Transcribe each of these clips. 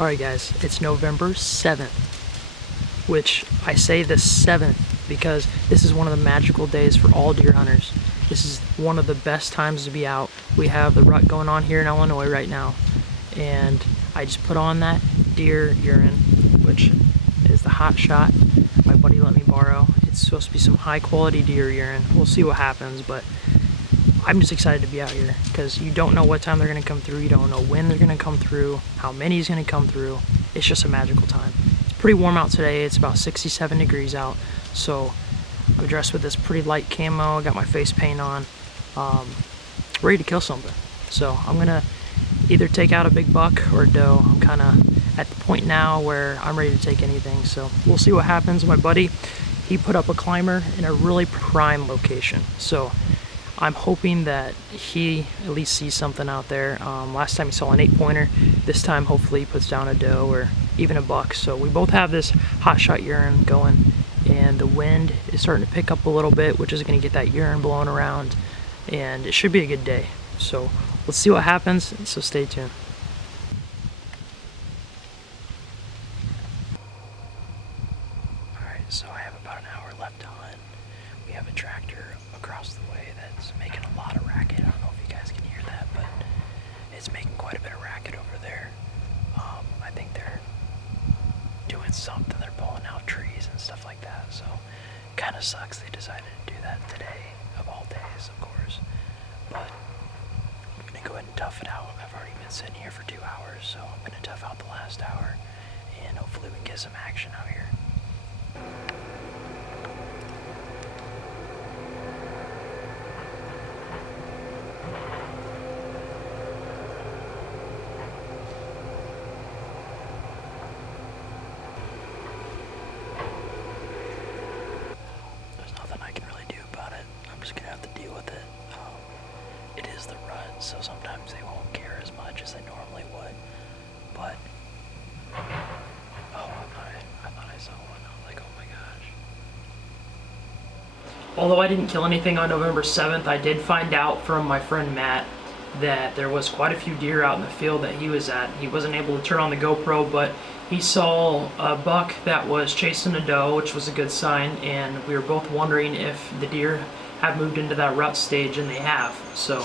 Alright guys, it's November 7th, which I say the 7th because this is one of the magical days for all deer hunters. This is one of the best times to be out. We have the rut going on here in Illinois right now, and I just put on that deer urine, which is the hot shot my buddy let me borrow. It's supposed to be some high quality deer urine. We'll see what happens, but I'm just excited to be out here because you don't know what time they're going to come through. You don't know when they're going to come through, how many is going to come through. It's just a magical time. It's pretty warm out today. It's about 67 degrees out. So I'm dressed with this pretty light camo. I got my face paint on, ready to kill something. So I'm going to either take out a big buck or a doe. I'm kind of at the point now where I'm ready to take anything. So we'll see what happens. My buddy, he put up a climber in a really prime location. So I'm hoping that he at least sees something out there. Last time he saw an 8-pointer. This time hopefully he puts down a doe or even a buck. So we both have this hot shot urine going, and the wind is starting to pick up a little bit, which is going to get that urine blowing around, and it should be a good day. So let's see what happens, so stay tuned. Alright, so I have about an hour left to hunt. We have a tractor across the way that's making a lot of racket. I don't know if you guys can hear that, but it's making quite a bit of racket over there. I think they're doing something. They're pulling out trees and stuff like that, so kind of sucks they decided to do that today, of all days, of course. But I'm going to go ahead and tough it out. I've already been sitting here for 2 hours, so I'm going to tough out the last hour, and hopefully we can get some action out here. There's nothing I can really do about it. I'm just going to have to deal with it. It is the rut, so sometimes they won't care as much as they normally would. But, oh, I thought I saw one. I was like, oh my gosh. Although I didn't kill anything on November 7th, I did find out from my friend Matt that there was quite a few deer out in the field that he was at. He wasn't able to turn on the GoPro, but he saw a buck that was chasing a doe, which was a good sign, and we were both wondering if the deer have moved into that rut stage, and they have. So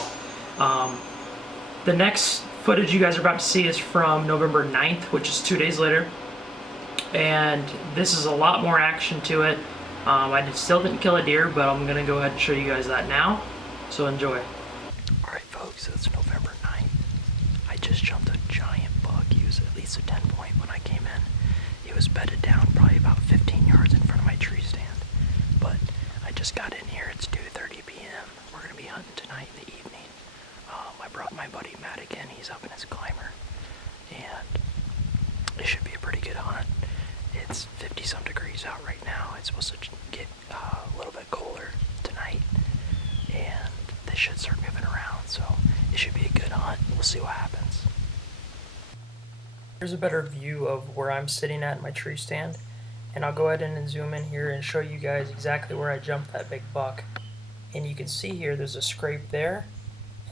the next footage you guys are about to see is from November 9th, which is 2 days later, and this is a lot more action to it. Still didn't kill a deer, but I'm gonna go ahead and show you guys that now, so enjoy. Alright folks, it's November 9th. I just jumped a giant buck. He was at least a 10-point when I came in. He was bedded down probably about 15 yards in front of my tree stand, but I just got in here. It's 2:30 p.m. We're going to be hunting tonight in the evening. I brought my buddy Matt again. He's up in his climber, and it should be a pretty good hunt. It's 50-some degrees out right now. It's supposed to get a little bit colder tonight, and they should start moving around, so it should be a good hunt. We'll see what happens. Here's a better view of where I'm sitting at in my tree stand, and I'll go ahead and zoom in here and show you guys exactly where I jumped that big buck. And you can see here there's a scrape there,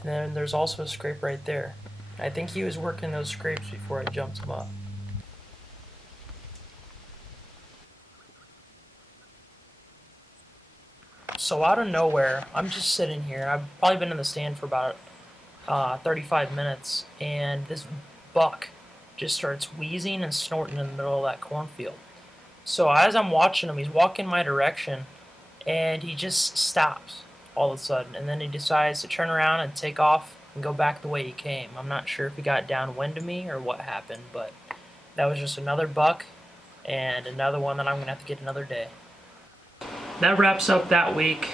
and then there's also a scrape right there. I think he was working those scrapes before I jumped him up. So out of nowhere, I'm just sitting here. I've probably been in the stand for about 35 minutes, and this buck just starts wheezing and snorting in the middle of that cornfield. So as I'm watching him, he's walking my direction, and he just stops all of a sudden, and then he decides to turn around and take off and go back the way he came. I'm not sure if he got downwind of me or what happened, but that was just another buck, and another one that I'm going to have to get another day. That wraps up that week.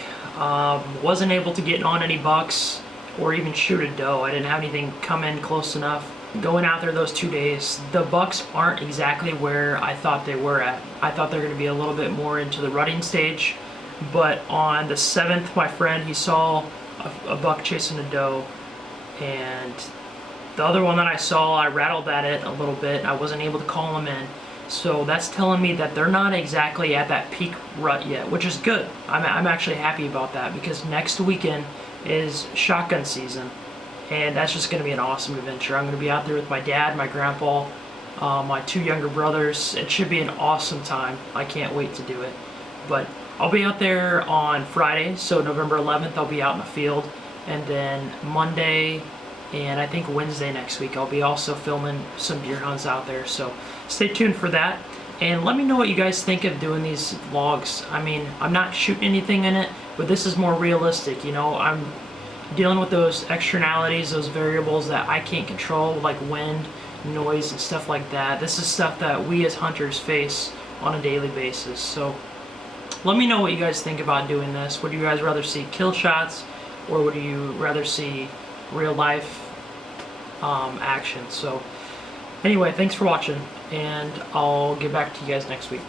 Wasn't able to get on any bucks or even shoot a doe. I didn't have anything come in close enough. Going out there those 2 days, the bucks aren't exactly where I thought they were at. I thought they were going to be a little bit more into the rutting stage, but on the 7th, my friend, he saw a buck chasing a doe, and the other one that I saw, I rattled at it a little bit. I wasn't able to call him in. So that's telling me that they're not exactly at that peak rut yet, which is good. I'm actually happy about that, because next weekend is shotgun season, and that's just going to be an awesome adventure. I'm going to be out there with my dad, my grandpa, my 2 younger brothers. It should be an awesome time. I can't wait to do it. But I'll be out there on Friday, so November 11th I'll be out in the field, and then Monday and I think Wednesday next week I'll be also filming some deer hunts out there. So stay tuned for that, and let me know what you guys think of doing these vlogs. I mean, I'm not shooting anything in it, but this is more realistic, you know. I'm dealing with those externalities, those variables that I can't control, like wind, noise, and stuff like that. This is stuff that we as hunters face on a daily basis. So let me know what you guys think about doing this. Would you guys rather see kill shots, or would you rather see real life action? So anyway, thanks for watching, and I'll get back to you guys next week.